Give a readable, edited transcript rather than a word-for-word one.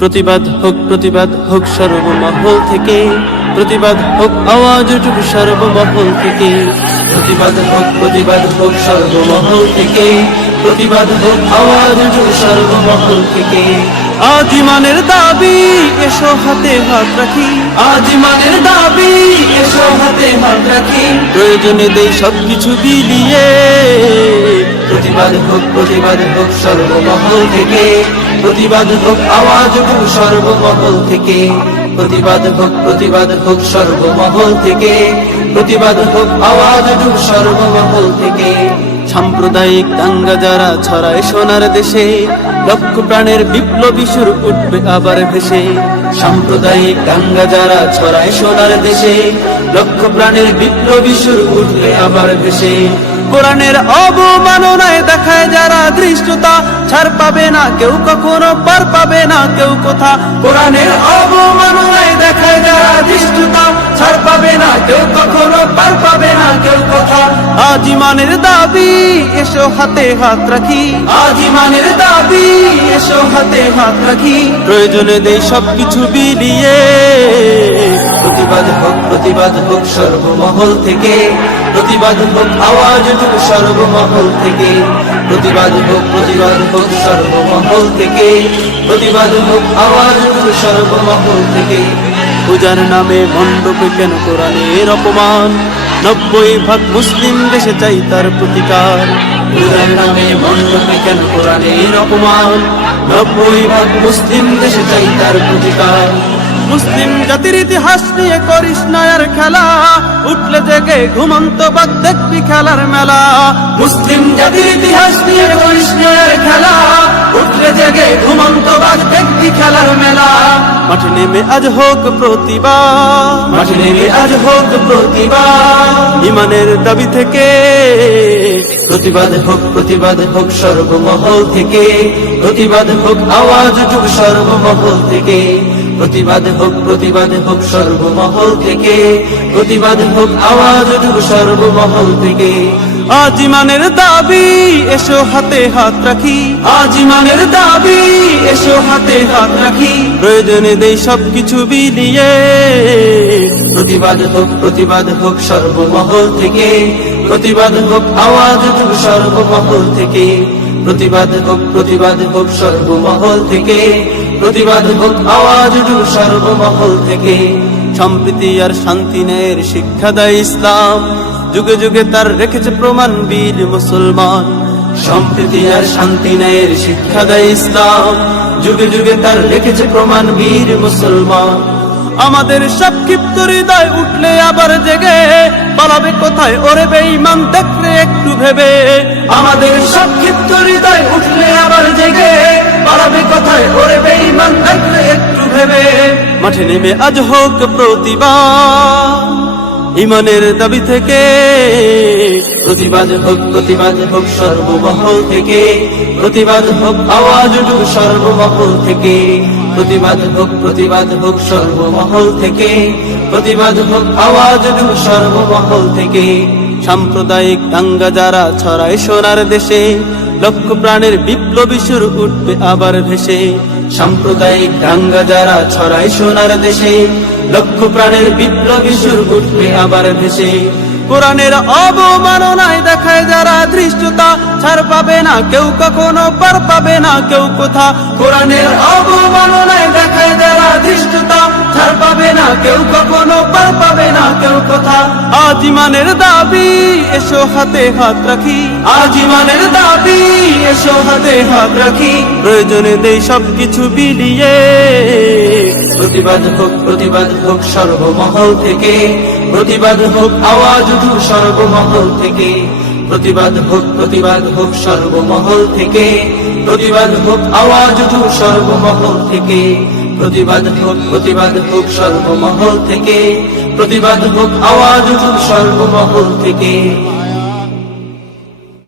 প্রতিবাদ হোক সর্বমহল থেকে, প্রতিবাদ হোক আওয়াজ উঠুক সর্বমহল থেকে। প্রতিবাদ হোক সর্বমহল থেকে, প্রতিবাদ হোক আওয়াজ উঠুক সর্বমহল থেকে। আজ ইমানের দাবি এসো হাতে হাত রাখি, আজ ইমানের দাবি এসো হাতে হাত রাখি। প্রয়োজনে দেই সবকিছু বিলিয়ে, প্রতিবাদ হোক সর্বমহল থেকে, প্রতিবাদ হোক আওয়াজ উঠুক সর্বমহল থেকে। প্রতিবাদ হোক সর্বমহল থেকে, প্রতিবাদ হোক আওয়াজ উঠুক সর্বমহল থেকে। সাম্প্রদায়িক দাঙ্গা যারা ছড়ায় সোনার দেশে, লক্ষ প্রাণের বিপ্লবী সুর উঠবে আবার ভেসে। সাম্প্রদায়িক দাঙ্গা যারা ছড়ায় সোনার দেশে, লক্ষ প্রাণের বিপ্লবী সুর উঠবে আবার ভেসে। কোরআনের অবমাননায় দেখায় যারা ধৃষ্টতা, ছাড় পাবে না কেউ কখনো, পার পাবে না কেউ কোথা। কোরআনের অবমাননায় দেখায় যারা ধৃষ্টতা, ছাড় পাবে না কেউ কখনো, পার পাবে না কেউ কোথা। আজ ইমানের দাবি এসো হাতে হাত রাখি, আজ ইমানের দাবি এসো হাতে হাত রাখি। প্রয়োজনে দেই সবকিছু বিলিয়ে, প্রতিবাদ হোক সর্বমহল থেকে, প্রতিবাদ হোক আওয়াজ উঠুক সর্বমহল থেকে। প্রতিবাদ হোক সর্বমহল থেকে, প্রতিবাদ হোক আওয়াজ উঠুক সর্বমহল থেকে। পূজার নামে মণ্ডপে কেন কোরআনের অপমান, 90% মুসলিম দেশে চাই তার প্রতিকার। পূজার নামে মণ্ডপে কেন কোরআনের অপমান, 90% মুসলিম দেশে চাই তার প্রতিকার। মুসলিম জাতির ইতিহাস নিয়ে করিস না আর খেলা, উঠলে জেগে ঘুমন্ত বাদ দেখবি খেলার মেলা। মুসলিম জাতির ইতিহাস নিয়ে করিস না আর খেলা, উঠলে জেগে ঘুমন্ত বাদ দেখবি খেলার মেলা। মাঠে নেমে আজ হোক প্রতিবাদ, মাঠে নেমে আজ হোক প্রতিবাদ। ইমানের দাবি থেকে প্রতিবাদ হোক সর্বমহল থেকে, প্রতিবাদ হোক আওয়াজ উঠুক সর্বমহল থেকে। প্রতিবাদ হোক সর্বমহল থেকে, প্রতিবাদ হোক আওয়াজ উঠুক সর্বমহল থেকে। আজ ইমানের দাবি এসো হাতে হাত রাখি, আজ ইমানের দাবি এসো হাতে হাত রাখি। প্রয়োজনে দেই সবকিছু বিলিয়ে, প্রতিবাদ হোক সর্বমহল থেকে, প্রতিবাদ হোক আওয়াজ উঠুক সর্বমহল থেকে। প্রতিবাদ হোক সর্বমহল থেকে, প্রতিবাদ হোক আওয়াজ উঠুক সর্বমহল থেকে। সম্প্রীতি আর শান্তি ন্যায়ের শিক্ষা দেয় ইসলাম, যুগে যুগে তার রেখেছে প্রমাণ বীর মুসলমান। সম্প্রীতি আর শান্তি ন্যায়ের শিক্ষা দেয় ইসলাম, যুগে যুগে তার রেখেছে প্রমাণ বীর মুসলমান। আমাদের সব ক্ষিপ্ত হৃদয় উঠলে আবার জেগে, পালাবে কোথায় ওরে বেঈমান দেখলে একটু ভেবে। আমাদের সব ক্ষিপ্ত হৃদয় উঠলে আবার জেগে, পালাবে কোথায় ওরে বেঈমান দেখলে একটু ভেবে। মাঠে নেমে আজ হোক প্রতিবাদ ইমানের দাবি থেকে। প্রতিবাদ হোক সর্বমহল থেকে, প্রতিবাদ হোক আওয়াজ উঠুক সর্বমহল থেকে। প্রতিবাদ হোক সর্বমহল থেকে, প্রতিবাদ হোক আওয়াজ উঠুক সর্বমহল থেকে। সাম্প্রদায়িক দাঙ্গা যারা ছড়ায় সোনার দেশে, লক্ষ প্রাণের বিপ্লবী সুর উঠবে আবার ভেসে। সাম্প্রদায়িক দাঙ্গা যারা ছড়ায় সোনার দেশে, লক্ষ প্রাণের বিপ্লবী সুর উঠবে আবার ভেসে। কোরআনের অবমাননায় দেখায় যারা ধৃষ্টতা, ছাড় পাবে না কেউ কখনো, পার পাবে না কেউ কোথা। কোরআনের অবমাননায় দেখায় যারা ধৃষ্টতা, ছাড় পাবে না কেউ কখনো, পার পাবে না কেউ কোথা। আজ ইমানের দাবি এসো হাতে হাত রাখি, আজ ইমানের দাবি এসো হাতে হাত রাখি। প্রয়োজনে দেই সবকিছু বিলিয়ে, প্রতিবাদ হোক সর্বমহল থেকে, প্রতিবাদ হোক আওয়াজ উঠুক সর্বমহল থেকে। প্রতিবাদ হোক সর্বমহল থেকে, প্রতিবাদ হোক আওয়াজ উঠুক সর্বমহল থেকে। প্রতিবাদ হোক সর্বমহল থেকে, প্রতিবাদ হোক আওয়াজ উঠুক সর্বমহল থেকে।